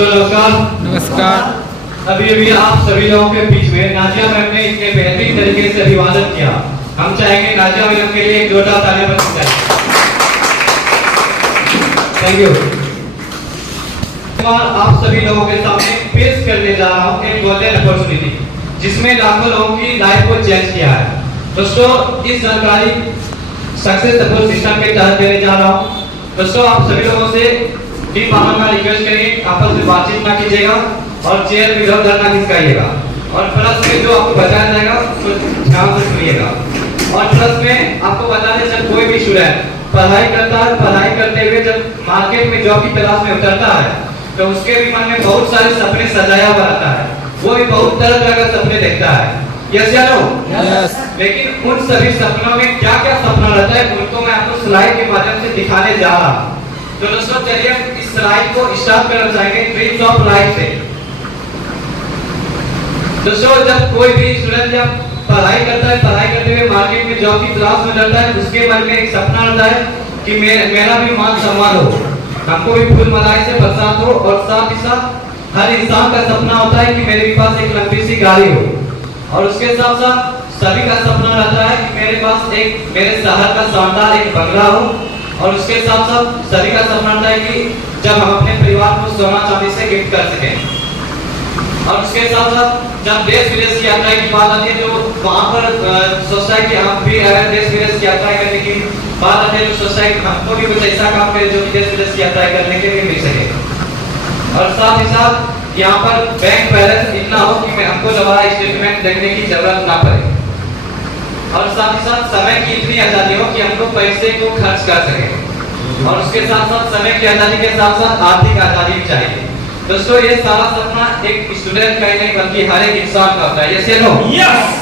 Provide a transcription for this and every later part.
दोस्तों नमस्कार। नमस्कार। अभी आप सभी लोगों के बीच में नाजिया मैम ने इतने बेहतरीन तरीके से अभिवादन किया। हम चाहेंगे नाजिया मैम के लिए एक जोरदार तालियां बजाई जाए। Thank you. आप सभी लोगों के सामने पेश करने जा रहा हूँ एक गोल्डन अपॉर्चुनिटी जिसमें लाखों लोगों की लाइफ को चेंज किया है। दोस्तों इस जानकारी सक्सेस सपोर्ट सिस्टम के तहत देने जा रहा हूँ। दोस्तों आप सभी लोगों से टीम बाहर का रिक्वेस्ट करेंगे, आपस में बातचीत ना कीजिएगा और चेयर भी इधर उधर ना खिसकाइएगा और प्लस में जो आपको बताया जाएगा उसको ध्यान से सुनिएगा। और प्लस में आपको बताने जब कोई भी स्टूडेंट पढ़ाई करता है, पढ़ाई करते हुए जब मार्केट में जॉब की तलाश में उतरता है तो उसके भी मन में बहुत सारे सपने सजाया हुआ रहता है। वो भी बहुत तरह तरह के सपने देखता है। यस या नो? यस। लेकिन उन सभी सपनों में क्या क्या सपना रहता है उनको मैं आपको स्लाइड के माध्यम से दिखाने जा रहा हूँ। तो दोस्तों चलिए इस स्लाइड को स्टार्ट करना चाहेंगे ड्रीम्स ऑफ लाइफ से। दोस्तों जब कोई भी स्टूडेंट जब पढ़ाई करता है, पढ़ाई करते हुए मार्केट में जॉब की तलाश में रहता है, उसके मन में एक सपना रहता है कि मेरा भी मान सम्मान हो, हमको भी फूल मलाई से बरसात हो। और साथ ही साथ हर इंसान का सपना होता है कि मेरे पास एक लंबी सी गाड़ी हो। और उसके साथ साथ सभी का सपना रहता है कि मेरे पास एक मेरे शहर का शानदार एक बंगला हो। और उसके साथ साथ सभी का सपना रहता है कि जब हम अपने परिवार को सोना चांदी से गिफ्ट कर सकें। और उसके साथ साथ जब देश विदेश की यात्रा की बात आती है तो वहाँ पर सोचता है कि हम भी अगर देश विदेश की यात्रा करने की बात आती है तो सोचता है कि हमको भी कुछ ऐसा काम करें जो कि देश विदेश की यात्रा करने के लिए मिल सके। और साथ ही साथ यहाँ पर बैंक बैलेंस इतना हो कि हमको दोबारा स्टेटमेंट देखने की जरूरत ना पड़े। और साथ ही साथ समय की इतनी आजादी हो कि हम लोग पैसे को खर्च कर सकें। और उसके साथ साथ समय की आजादी के साथ साथ आर्थिक आजादी भी चाहिए। दोस्तों ये सारा सपना एक स्टूडेंट का ही नहीं बल्कि हर एक इंसान का होता है। यस या नो? यस।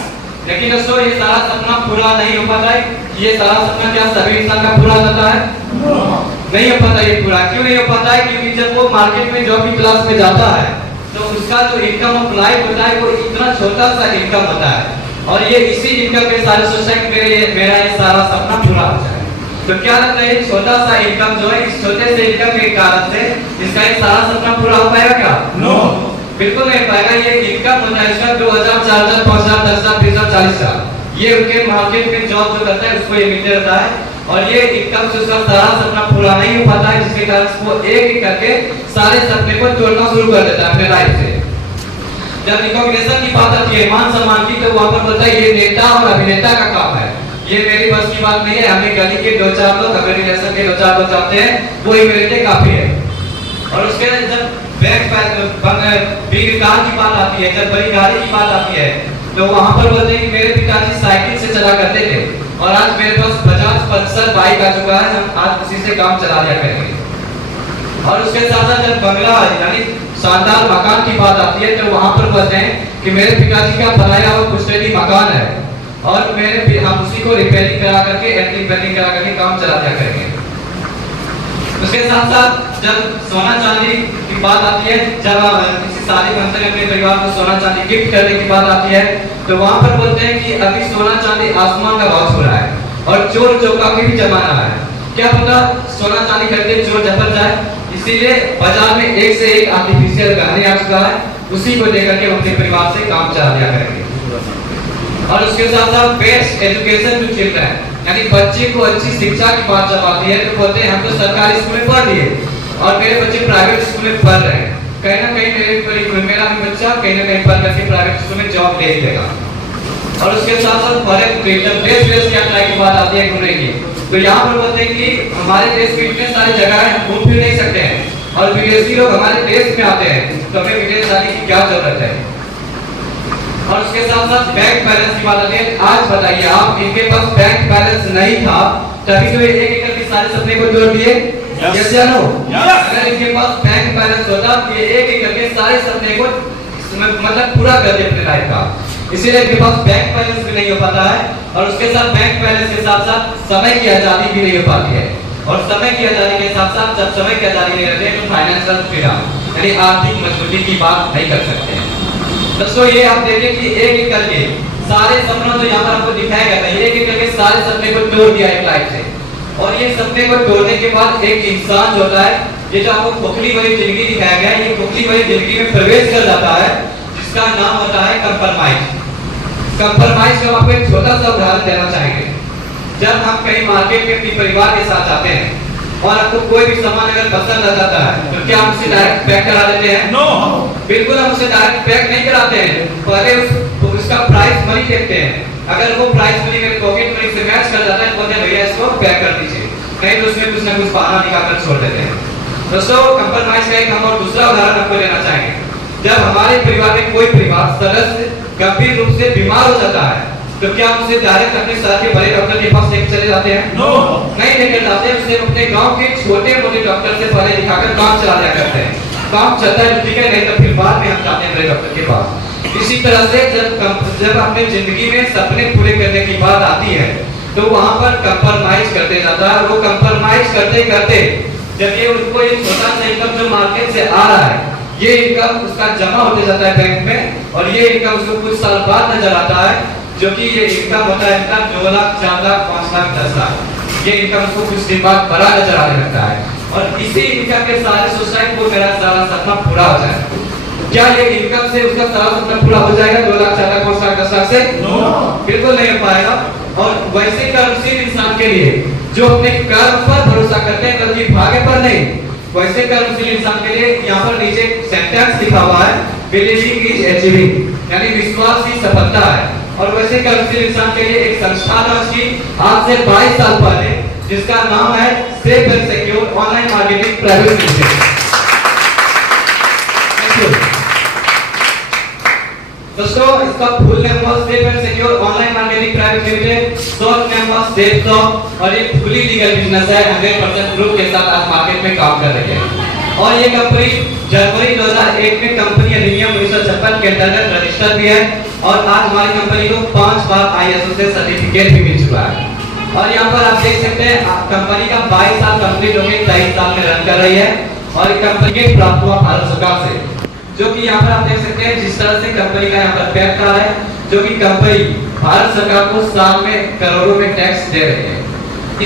लेकिन दोस्तों ये सारा सपना पूरा नहीं हो पाता है। ये सारा सपना क्या सभी इंसान का पूरा होता है? नहीं हो पाता ये पूरा। क्यों नहीं हो पाता है? क्योंकि जब वो मार्केट में जॉब की क्लास में जाता है तो उसका जो इनकम ऑफ लाइफ होता है वो इतना छोटा सा इनकम होता है। और ये इसी इनकम के सारे सोचता है कि मेरा ये सारा सपना पूरा हो जाए। तो क्या लगता है छोटा सा इनकम जो है इस छोटे से इनकम के कारण से इसका ये सारा सपना पूरा हो पाएगा क्या? नो, बिल्कुल नहीं पाएगा। ये इनकम होता है इसका 2000, 4000, 5000, 10,000, 20,000, 40,000 ये उनके मार्केट में जॉब जो करता है उसको ये मिलते रहता है। और ये इनकम से उसका सारा सपना पूरा नहीं हो पाता है जिसके कारण वो एक एक करके सारे सपने को तोड़ना शुरू कर देता है अपने लाइफ से। जब रिकॉग्निशन की बात आती है मान सम्मान की तो वहां पर बोलता है ये नेता और अभिनेता का काम है, ये मेरी बस की बात नहीं है। हमें गली के 2-4 लोग हमारे जैसे के 2-4 लोग चाहते हैं वो ही मेरे लिए काफी है। और उसके बाद जब बिग कार की बात आती है, जब बड़ी गाड़ी की बात आती है तो वहां पर बोलते हैं कि मेरे पिताजी साइकिल से चला करते थे और आज मेरे पास बजाज पल्सर बाइक आ चुका है, हम आज उसी से काम चला लिया करेंगे। और उसके साथ साथ जब बंगला यानी शानदार मकान की बात आती है तो वहां पर बोलते हैं कि मेरे पिताजी का बनाया हुआ कुशलेटी मकान है और हम उसी को रिपेयरिंग करा करके एंटी पेंटिंग करा करके काम चला दिया करेंगे। उसके साथ साथ जब सोना चांदी की बात आती है, जब किसी शादी फंक्शन में अपने परिवार को सोना चांदी गिफ्ट करने की बात आती है तो वहां पर बोलते हैं कि अभी सोना चांदी आसमान का भाव हो रहा है और चोर चौका की भी जमाना है। क्या पता सोना चांदी खरीदे चोर झपट जाए, इसीलिए बाजार में एक से एक आर्टिफिशियल गहने आ चुका है, उसी को लेकर के अपने परिवार से काम चला दिया करेंगे। और उसके साथ साथ बेस्ट एजुकेशन टू चिल्ड्रन यानी बच्चे को अच्छी शिक्षा की बात जब आती है तो बोलते हैं हम तो सरकारी स्कूल में पढ़ लिए और मेरे बच्चे प्राइवेट स्कूल में पढ़ रहे हैं, कहीं ना कहीं मेरा भी बच्चा कहीं ना कहीं पढ़ करके प्राइवेट स्कूल में जॉब ले लेगा। और उसके साथ साथ जब देश विदेश की यात्रा की बात आती है घूमने की तो यहाँ पर बोलते हैं कि हमारे देश में इतने सारी जगह है हम घूम फिर नहीं सकते हैं और विदेशी लोग हमारे देश में आते हैं तो हमें विदेश जाने की क्या जरूरत है। और उसके साथ साथ बैंक बैलेंस की बात आती है। आज बताइए आप इनके पास बैंक बैलेंस नहीं था तभी तो एक एक करके सारे सपने को तोड़ दिए। यस या नो? अगर इनके पास बैंक बैलेंस होता तो ये एक एक करके सारे सपने को मतलब पूरा कर दे अपने लाइफ का। इसीलिए इनके पास बैंक बैलेंस भी नहीं हो पाता है। और उसके साथ बैंक बैलेंस के साथ साथ समय की आजादी भी नहीं हो पाती है। और समय की आजादी के साथ साथ जब समय की आजादी नहीं रहती है तो फाइनेंशियल फ्रीडम यानी आर्थिक मजबूती की बात नहीं कर सकते हैं। दोस्तों ये आप देखिए कि एक एक करके सारे सपनों जो यहाँ पर आपको दिखाया गया था एक एक करके सारे सपने को तोड़ दिया एक लाइफ से। और ये सपने को तोड़ने के बाद एक इंसान जो होता है ये जो आपको खोखली वाली जिंदगी दिखाया गया है, ये खोखली वाली जिंदगी में प्रवेश कर जाता है, जिसका नाम होता है कंप्रोमाइज। कंप्रोमाइज का आपको एक छोटा सा उदाहरण देना चाहेंगे। जब हम कहीं मार्केट में अपने परिवार के साथ जाते हैं और आपको कोई भी सामान अगर पसंद आ जाता है तो क्या हम उसे डायरेक्ट पैक करा देते हैं? नो, बिल्कुल हम उसे डायरेक्ट पैक नहीं कराते हैं। पहले उसका प्राइस मनी देखते हैं। अगर वो प्राइस मनी मेरे पॉकेट मनी से मैच कर जाता है तो बोलते हैं भैया इसको पैक कर दीजिए, नहीं तो उसमें कुछ ना कुछ बहाना निकालकर छोड़ देते हैं। दोस्तों, कंप्रोमाइज का एक हम और दूसरा उदाहरण आपको लेना चाहेंगे। जब हमारे परिवार में कोई परिवार सदस्य गंभीर रूप से बीमार हो जाता है तो क्या हम उसे डायरेक्ट अपने शहर के बड़े डॉक्टर के पास लेकर चले जाते हैं? नो, नहीं लेकर जाते। उसे अपने गांव के छोटे मोटे डॉक्टर से पहले दिखाकर काम चला दिया करते हैं। काम चलता है ठीक है, नहीं तो फिर बाद में हम जाते हैं बड़े डॉक्टर के पास। इसी तरह से जब अपने जिंदगी में सपने पूरे करने की बात आती है तो वहां पर कंप्रोमाइज करते जाता है। वो कंप्रोमाइज करते करते जब ये उसको एक छोटा सा इनकम जो मार्केट से आ रहा है, ये इनकम उसका जमा होते जाता है बैंक में, और ये इनकम उसको कुछ साल बाद नजर आता है, जो कि ये इनकम होता है इतना 2 लाख 4 लाख 5 लाख 10 लाख। ये इनकम उसको कुछ दिन बाद बड़ा नजर आने लगता है, और इसी इनकम के सारे सोसाइटी को मेरा सारा सपना पूरा हो जाए। क्या ये इनकम से उसका सारा सपना पूरा हो जाएगा 2 लाख 4 लाख 5 लाख 10 लाख से? नो, बिल्कुल नहीं हो पाएगा। और वैसे कर्मशील इंसान के लिए जो अपने कर्म पर भरोसा करते हैं, बल्कि भाग्य पर नहीं, वैसे कर्मशील इंसान के लिए यहाँ पर नीचे सेंटेंस लिखा हुआ है, बिलीविंग इज अचीविंग, यानी विश्वास ही सफलता है। और वैसे कर्मशील इंसान के लिए एक संस्था लॉन्च की आज से 22 साल पहले, जिसका नाम है safe and secure online marketing private limited. दोस्तों, इसका full name was safe and secure online marketing private limited, short name was safe shop, और ये फुली लीगल बिजनेस है। 100% प्रूफ के साथ आज मार्केट में काम कर रही है। और ये कंपनी जनवरी 2001 में कंपनी अधिनियम 1956 के अंतर्गत रजिस्टर भी है, और आज हमारी कंपनी को 5 बार ISO से सर्टिफिकेट भी मिल चुका है। और यहाँ पर आप देख सकते हैं कंपनी का 22 साल कंप्लीट हो गए, 23 साल में रन कर रही है, और कंपनी के प्राप्त हुआ भारत सरकार से, जो कि यहाँ पर आप देख सकते हैं जिस तरह से कंपनी का यहाँ पर पैक कार्ड है, जो कि कंपनी भारत सरकार को साल में करोड़ों में टैक्स दे रही है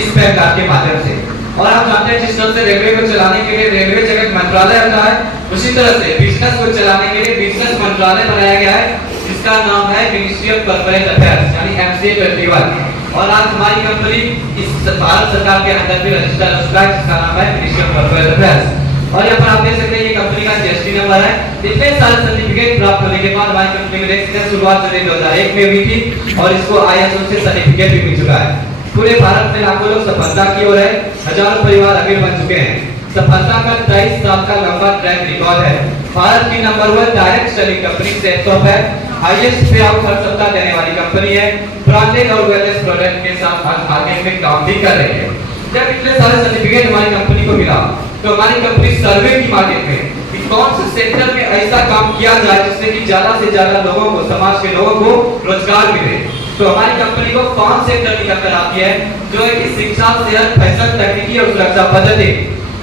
इस पैक कार्ड के माध्यम से। और आप जानते हैं जिस तरह से रेलवे को चलाने के लिए रेलवे जगत मंत्रालय होता है, उसी तरह से बिजनेस को चलाने के लिए बिजनेस मंत्रालय बनाया गया है, जिसका नाम है मिनिस्ट्री ऑफ कॉर्पोरेट अफेयर्स, यानी MCA 21। और आज हमारी कंपनी इस भारत सरकार के अंदर भी रजिस्टर हो चुका है, जिसका नाम है मिनिस्ट्री ऑफ कॉर्पोरेट अफेयर्स। और यहाँ पर आप देख सकते हैं ये कंपनी का GST नंबर है। इतने सारे सर्टिफिकेट प्राप्त होने के बाद हमारी कंपनी को देख सकते हैं शुरुआत जनवरी 2001 में हुई थी, और इसको ISO से सर्टिफिकेट भी मिल चुका है। पूरे भारत में लाखों लोग सफलता की ओर है, हजारों परिवार अमीर बन चुके हैं। सफलता का 23 साल का लंबा ट्रैक रिकॉर्ड है। भारत की number 1 direct selling company safe shop है, हाईएस्ट पे आउट हर सप्ताह देने वाली कंपनी है, ब्रांडेड और वेलनेस प्रोडक्ट के साथ आज मार्केट में काम भी कर रही है। जब इतने सारे सर्टिफिकेट हमारी कंपनी को मिला तो हमारी कंपनी सर्वे की मार्केट में कि कौन से सेक्टर में ऐसा काम किया जाए जिससे कि ज्यादा से ज्यादा लोगों को, समाज के लोगों को रोजगार मिले, तो हमारी कंपनी को 5 सेक्टर निकल कर आती है, जो है कि शिक्षा, सेहत, फैशन, तकनीकी और सुरक्षा पद्धति।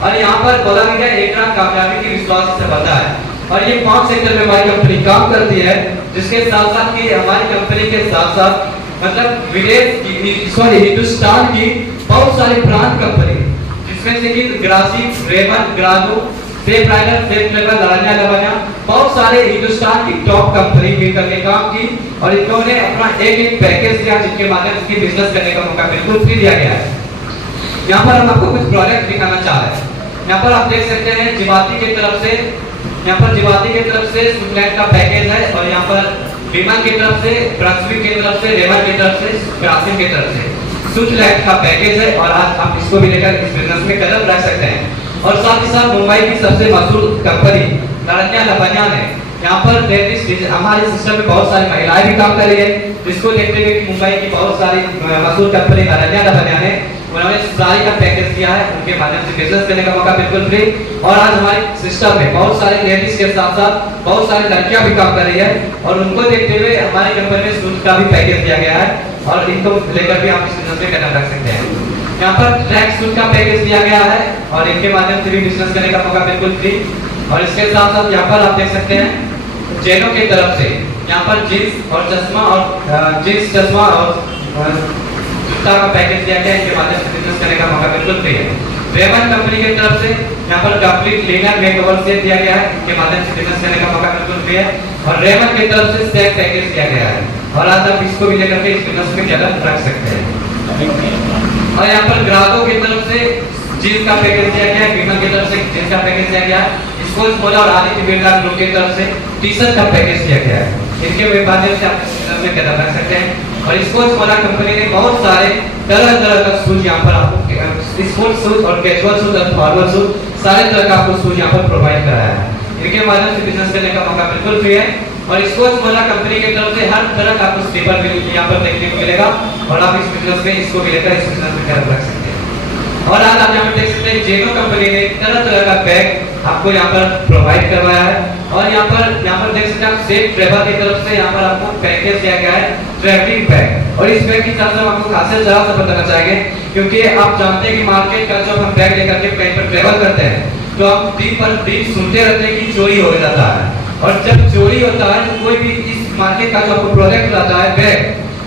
और यहाँ पर बोला गया एक तरह कामयाबी की विश्वास से सफलता है। और ये 5 सेक्टर में हमारी कंपनी काम करती है, जिसके साथ साथ कि हमारी कंपनी के साथ साथ मतलब विदेश की, सॉरी हिंदुस्तान की बहुत सारी ब्रांड कंपनी, जिसमें से कि ग्रासी, रेमन, ग्राजो, सेफ राइडर, सेफ लेवल, लारनिया लवानिया, बहुत सारे हिंदुस्तान की टॉप कंपनी मिलकर के काम की, और इन्होंने अपना एक पैकेज दिया जिसके माध्यम से बिजनेस करने का मौका बिल्कुल फ्री दिया गया है। यहाँ पर हम आपको कुछ प्रोडक्ट दिखाना चाह रहे हैं। यहाँ पर आप देख सकते हैं जीवाती की तरफ से, यहाँ पर जीवाती की तरफ से सुप्लेट का पैकेज है, और यहाँ पर विमान की तरफ से, ब्रंसविक की तरफ से, रेमन की तरफ से, ग्रासिम की तरफ से सुप्लेट का पैकेज है। और आज आप इसको भी लेकर इस बिजनेस में कदम रख सकते हैं। और साथ ही साथ मुंबई की सबसे मशहूर कंपनी लारनिया लवानिया ने यहाँ पर हमारे सिस्टम में बहुत सारी महिलाएं भी काम कर रही है, जिसको देखते हुए मुंबई की बहुत सारी मशहूर कंपनी लारनिया लवानिया ने उन्होंने सारी का पैकेज दिया है, उनके माध्यम से बिजनेस करने का मौका बिल्कुल फ्री। और आज हमारे सिस्टम में बहुत सारे लेडीज के साथ साथ बहुत सारी लड़कियां भी काम कर रही है, और उनको देखते हुए हमारी कंपनी में सूट का भी पैकेज दिया गया है, और इनको लेकर भी आप इस बिजनेस में कदम रख सकते हैं। यहाँ पर ट्रैक सूट का पैकेज दिया गया है, और इनके माध्यम से भी बिजनेस करने का मौका बिल्कुल फ्री। और इसके साथ साथ यहाँ पर आप देख सकते हैं जेनो की तरफ से यहाँ पर जींस और चश्मा, और जींस, चश्मा और जूता का पैकेज दिया गया है, इनके माध्यम से बिजनेस करने का मौका बिल्कुल फ्री है। रेमन कंपनी की तरफ से यहाँ पर कंप्लीट क्लीनर मेकओवर सेट दिया गया है, इनके माध्यम से बिजनेस करने का मौका बिल्कुल फ्री है। और रेमन की तरफ से स्टैक पैकेज दिया गया है और आज आप इसको भी लेकर के इस बिजनेस में कदम रख सकते हैं। और यहाँ पर ग्राहकों की तरफ से जींस का पैकेज दिया गया है, विमल की तरफ से जींस का पैकेज दिया गया है, स्कूल मोला और आदित्य बिरला ग्रुप की तरफ से टी शर्ट का पैकेज दिया गया है। इनके माध्यम से आप इस बिजनेस में कदम रख सकते हैं। और स्पोर्ट्स मोला कंपनी ने बहुत सारे तरह तरह का शूज यहाँ पर आपको स्पोर्ट्स शूज और कैजुअल शूज और फॉर्मल शूज सारे तरह का आपको शूज यहाँ पर प्रोवाइड कराया है। इनके माध्यम से बिजनेस करने का मौका बिल्कुल फ्री है। और स्पोर्ट्स मोला कंपनी की तरफ से हर तरह का आपको स्लीपर यहाँ पर देखने को मिलेगा और आप इस बिजनेस में इसको भी लेकर इस बिजनेस में कदम रख सकते हैं। और आज आप यहाँ पर देख सकते हैं जेनो कंपनी ने तरह तरह का बैग आपको यहाँ पर प्रोवाइड करवाया है। और यहाँ पर देख सकते हैं आप सेफ ट्रेवल की तरफ से यहाँ पर आपको पैकेज दिया गया है ट्रैवलिंग बैग। और इस बैग की तरफ से हम आपको खासियत जरा सा बताना चाहेंगे, क्योंकि आप जानते हैं कि मार्केट का जब हम बैग लेकर के कहीं पर ट्रेवल करते हैं तो हम दिन पर दिन सुनते रहते हैं कि चोरी हो जाता है। और जब चोरी होता है तो कोई भी इस मार्केट का जो आपको प्रोडक्ट लाता है बैग,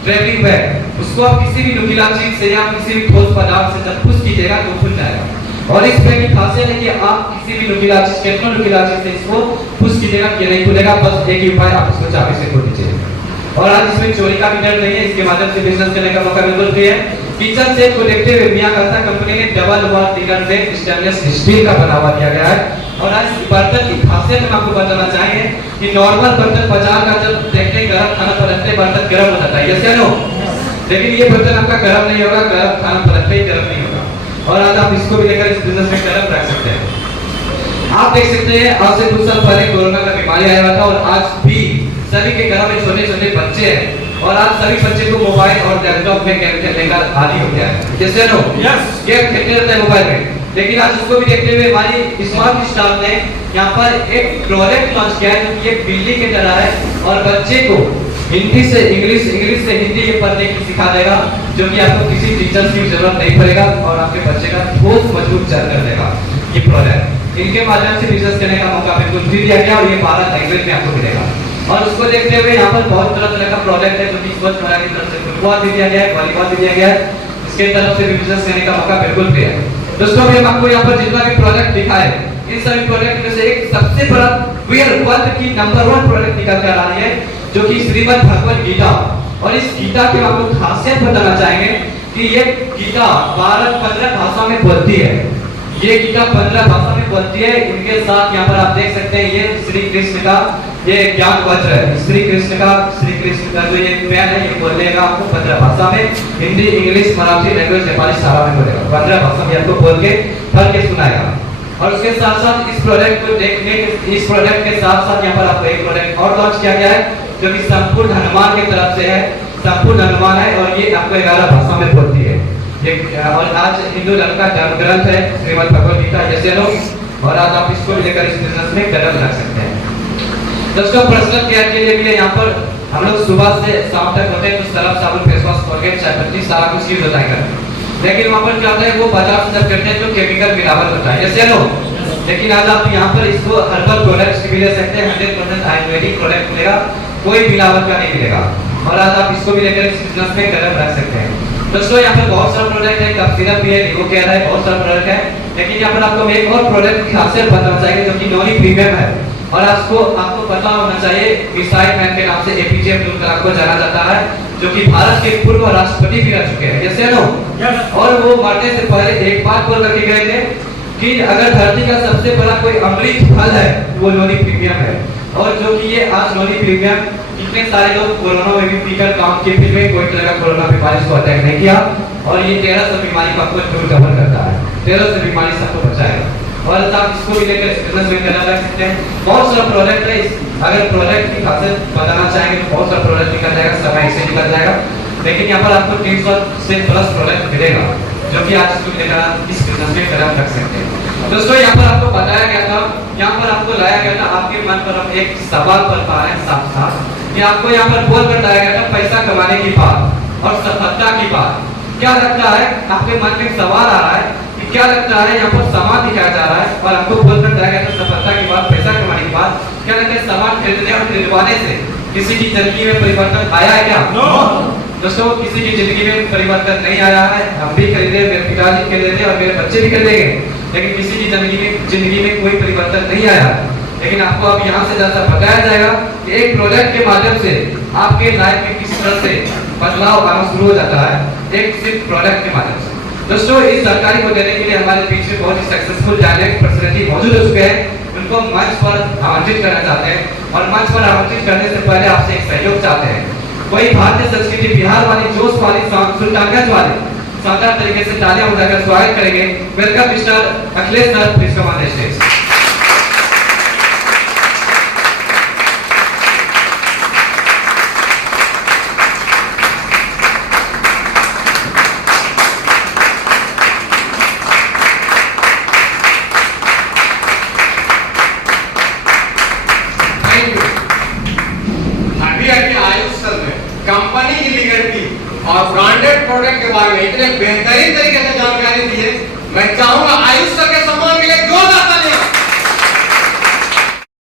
ट्रैवलिंग बैग, उसको आप किसी भी नुकीला चीज से या किसी भी ठोस पदार्थ से जब पुश कीजिएगा तो खुल जाएगा। और इस बैग की खासियत है कि आप किसी भी नुकीला चीज, कितना नुकीला चीज से इसको पुश कीजिएगा कि नहीं खुलेगा, बस एक ही उपाय, आप इसको चाबी से खोल दीजिए। और आज इसमें चोरी का भी डर नहीं है, इसके माध्यम से बिजनेस करने का मौका बिल्कुल फ्री है। किचन सेट को देखते हुए मियां कासा कंपनी ने double wall dinner set stainless steel का बना हुआ दिया गया है। और आज बर्तन की खासियत हम आपको बताना चाहेंगे कि नॉर्मल बर्तन बाजार का जब देखते गरम खाना पलटते हैं बर्तन गर्म हो जाता है, यस या नो? लेकिन ये बर्तन आपका गर्म नहीं होगा, गर्म खाना पलटते ही गर्म नहीं होगा। और आज आप इसको भी लेकर इस बिजनेस में कदम रख सकते हैं। आप देख सकते हैं आज से कुछ साल पहले कोरोना का बीमारी आया हुआ था और आज भी सभी के घर में छोटे छोटे बच्चे हैं और आज सभी बच्चे को मोबाइल और लैपटॉप में गेम खेलने का आदी हो गया है, जैसे नो गेम खेलते रहते हैं मोबाइल में। लेकिन आज उसको भी देखते हुए हमारी स्मार्ट स्टाफ ने यहाँ पर एक प्रोजेक्ट लॉन्च किया है जो कि एक बिल्ली की तरह है और बच्चे को हिंदी से इंग्लिश, इंग्लिश से हिंदी ये पढ़ने की सिखा देगा, जो कि आपको किसी टीचर की जरूरत नहीं पड़ेगा और आपके बच्चे का ठोस मजबूत चल कर देगा ये प्रोजेक्ट। इनके माध्यम से बिजनेस करने का मौका बिल्कुल फ्री दिया गया और ये 12 लैंग्वेज में आपको मिलेगा। और उसको देखते हुए यहाँ पर बहुत तरह तरह का प्रोजेक्ट है जो कि स्पोर्ट्स मोला की तरफ से फुटबॉल भी दिया गया है, वॉलीबॉल भी दिया गया है, इसके तरफ से भी बिजनेस करने का मौका बिल्कुल फ्री है। दोस्तों अभी हम आपको यहाँ पर जितना भी प्रोजेक्ट दिखाए इन सभी प्रोजेक्ट में से एक सबसे बड़ा वर्ल्ड की नंबर 1 प्रोजेक्ट निकल कर आ रही है जो कि श्रीमद् भगवद गीता। और इस गीता की आपको खासियत बताना चाहेंगे कि ये गीता 15 भाषा में बोलती है। ये गीता 15 भाषा में बोलती है। इनके साथ यहाँ पर आप देख सकते हैं ये श्री कृष्ण का ये ज्ञान वज्र है। श्री कृष्ण का जो ये पेन है ये बोलेगा आपको 15 भाषा में, हिंदी, इंग्लिश, मराठी, लैंग्वेज, नेपाली सारा में बोलेगा। 15 भाषा में आपको बोल के पढ़ के सुनाएगा। और उसके साथ साथ इस प्रोडक्ट को देखने इस प्रोडक्ट के साथ साथ यहाँ पर आपको एक प्रोडक्ट और लॉन्च किया गया है जो कि संपूर्ण हनुमान की तरफ से है। संपूर्ण हनुमान है और ये आपको 11 भाषा में बोलती है। और आज हिंदू धर्म का धर्म ग्रंथ है श्रीमद् भगवद गीता, जैसे लोग। और आज आप इसको भी लेकर इस बिजनेस में कदम रख सकते हैं। दोस्तों पर्सनल केयर के लिए भी यहाँ पर हम लोग सुबह से शाम तक होते हैं तो सरफ, साबुन, फेस वॉश, कोलगेट, चायपत्ती सारा कुछ यूज होता है। लेकिन वहाँ पर क्या होता है वो बाजार से जब करते हैं तो केमिकल मिलावट होता है, जैसे लोग। लेकिन आज आप यहाँ पर इसको हर्बल प्रोडक्ट्स भी ले सकते हैं। 100% आयुर्वेदिक प्रोडक्ट मिलेगा, कोई मिलावट का नहीं मिलेगा। और आज आप इसको भी लेकर इस बिजनेस में कदम रख सकते हैं। दोस्तों यहाँ पर बहुत सारा प्रोडक्ट है, कफ सिरप भी है, नींबू केयर है, बहुत सारा प्रोडक्ट है। लेकिन यहाँ पर आपको एक और प्रोडक्ट की खासियत बताना चाहिए जो कि नॉनी प्रीमियम है। और आपको पता होना चाहिए मिसाइल मैन के नाम से एपीजे अब्दुल कलाम को जाना जाता है, जो कि भारत के पूर्व राष्ट्रपति भी रह चुके हैं, जैसे नो। और वो मरने से पहले एक बात बोल करके गए थे कि अगर धरती का सबसे बड़ा कोई अमृत फल है वो नॉनी प्रीमियम है। और जो कि ये आज नॉनी प्रीमियम कितने सारे लोग कोरोना में भी पीकर काम किए, फिर भी कोई तरह का कोरोना बीमारी को अटैक नहीं किया। और ये 1300 बीमारी को आपको दूर कवर करता है, 1300 बीमारी सबको बचाएगा। और आप इसको भी लेकर बिजनेस में करना रख सकते हैं। बहुत सारा प्रोडक्ट है, अगर प्रोडक्ट की खासियत बताना चाहेंगे तो बहुत सारा प्रोडक्ट निकल जाएगा, समय से निकल जाएगा। लेकिन यहाँ पर आपको 300 से प्लस प्रोडक्ट मिलेगा जो कि आज इसको लेकर इस बिजनेस में कदम रख सकते हैं। दोस्तों यहाँ पर आपको बताया गया था, यहाँ पर आपको लाया गया था, आपके मन पर हम एक सवाल पर पा रहे हैं साफ साफ कि आपको यहाँ पर बोल कर लाया गया था पैसा कमाने की बात और सफलता की बात। क्या लगता है आपके मन में सवाल आ रहा है कि क्या लगता है यहाँ पर सामान दिखाया जा रहा है और आपको बोल कर लाया गया था सफलता की बात, पैसा कमाने की बात। क्या लगता है सामान खरीदने और खरीदवाने से किसी की जिंदगी में परिवर्तन आया है क्या? दोस्तों किसी की जिंदगी में परिवर्तन नहीं आया है। हम भी खरीदे, मेरे पिताजी खरीदे थे और मेरे बच्चे भी खरीदेंगे। लेकिन किसी की जिंदगी में कोई परिवर्तन नहीं आया। लेकिन आपको अब यहाँ से जैसा बताया जाएगा कि एक प्रोजेक्ट के माध्यम से आपके लाइफ में किस तरह से बदलाव आना शुरू हो जाता है, एक सिर्फ प्रोडक्ट के माध्यम से। दोस्तों, इस जानकारी को देने के लिए हमारे पीछे बहुत ही सक्सेसफुल टैलेंट पर्सनैलिटी मौजूद हो चुके हैं। उनको मंच पर आमंत्रित करना चाहते हैं और मंच पर आमंत्रित करने से पहले आपसे एक सहयोग चाहते हैं। कोई भारतीय संस्कृति, बिहार वाली, जोश वाली, सुल्तानगंज वाली शानदार तरीके से तालियां बजाकर स्वागत करेंगे। Welcome mister Akhilesh sir, please come on the stage. Company की लिबर्टी और ब्रांडेड प्रोडक्ट के बारे में इतने बेहतरीन तरीके से जानकारी दी है। मैं चाहूंगा आयुष सर के सम्मान के लिए जोरदार तालियां।